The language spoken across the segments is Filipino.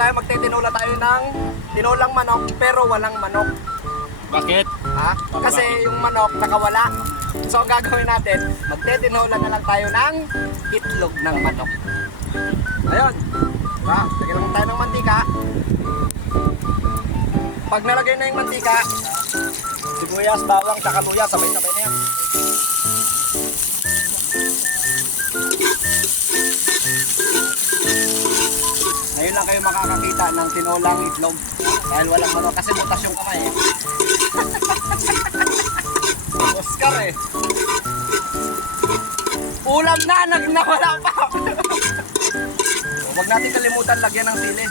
tayo, magtitinula tayo ng tinulang manok pero walang manok. Bakit? Ha? Kasi yung manok nakawala. So ang gagawin natin, magtitinula na lang tayo ng itlog ng manok. Ayun. Diba? Lagyan lang tayo ng mantika. Pag nalagay na yung mantika, sibuyas, bawang, tsaka luya, sabay-sabay na yan. Ngayon lang kayo makakakita ng tinulang itlog dahil walang manok kasi butas yung kamay eh. Oscar eh. Ulam na, nawala pa. Huwag natin kalimutan lagyan ng sili.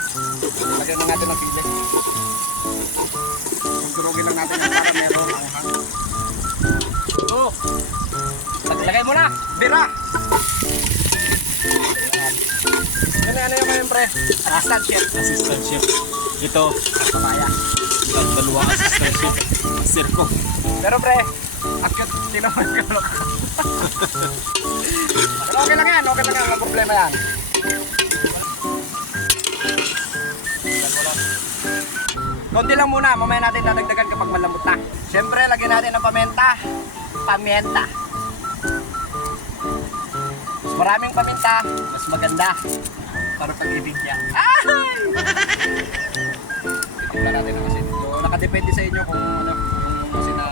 Lagyan na natin ng sili. Durugin lang natin yan para merong anghang. Oh. Lagay mo na, bira. Ano yung ngayon pre? Assistant chef. Assistant chef. Ito, Papaya. dalawang assistant chef. Sirko. Pero pre, akit tinaman ka lang. Pero okay lang yan, walang problema yan. Konti lang muna, mamaya natin dadagdagan kapag malambot na. Siyempre, lagyan natin ng paminta. Pamienta. Mas maraming paminta, mas maganda. Para pag-ibig niya. Ay! Itignan natin ang asin. So, nakadepende sa inyo kung ano, kung asin na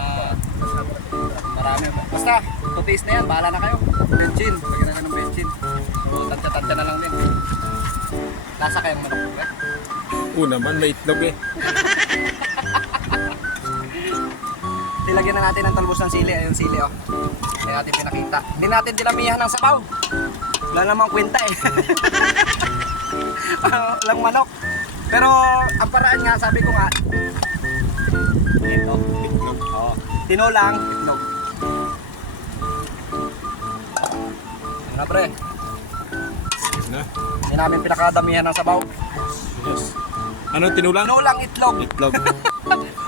marami. Basta, to taste na yan, bahala na kayo. Benchin, lagyan natin ng benchin. So, tantya-tantya na lang din. Lasa kayong manok, pre? Naman, may itlog eh. Nilagyan na natin ng talbos ng sili. Ayun sili oh. Hindi natin pinakita. Hindi natin dinamihan ng sabaw. Wala namang kwenta eh. Lang manok. Pero ang paraan nga, sabi ko nga, ito, itlog. Oh. Tinulang itlog. Ano na pre? Na? Hindi namin pinakadamihan ng sabaw. Yes. Ano tinulang? Tinulang itlog. Itlog.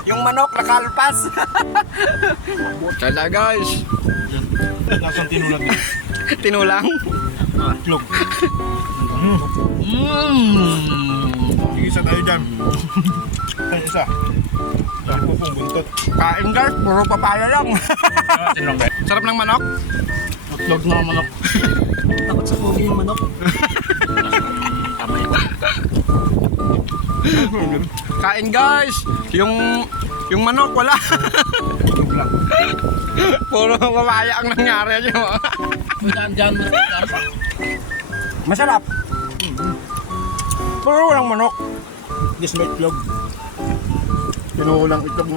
Yung manok nakalpas. Kala guys. Nasaan tinulang din? Tinulang. Itlog. Sige, isa tayo dyan. Ay, isa. Dahil po pong buntot. Kain guys, puro papaya lang. Sarap ng manok. Itlog na manok. Takot sa pogi yung manok. Kamay ko. Kain guys. Yung manok wala. Itlog lang. Puro papaya ang nangyari niyo. Dyan. Masarap. Puro walang manok. Yes, may itlog. Tinulang itlog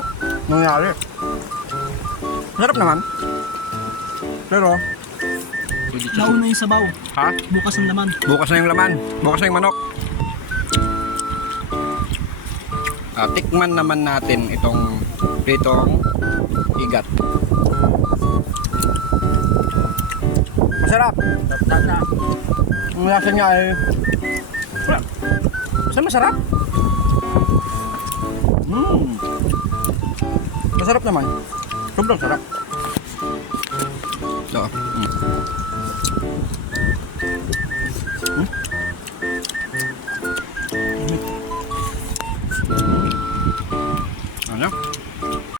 nangyari. Sarap naman. Pero Nauna yung sabaw. ha? Bukas ang laman. Bukas na yung laman. Bukas na yung manok. Tikman naman natin itong pritong igat. Masarap. Ang lasa niya ay basta masarap. Masarap naman. Sobrang sarap.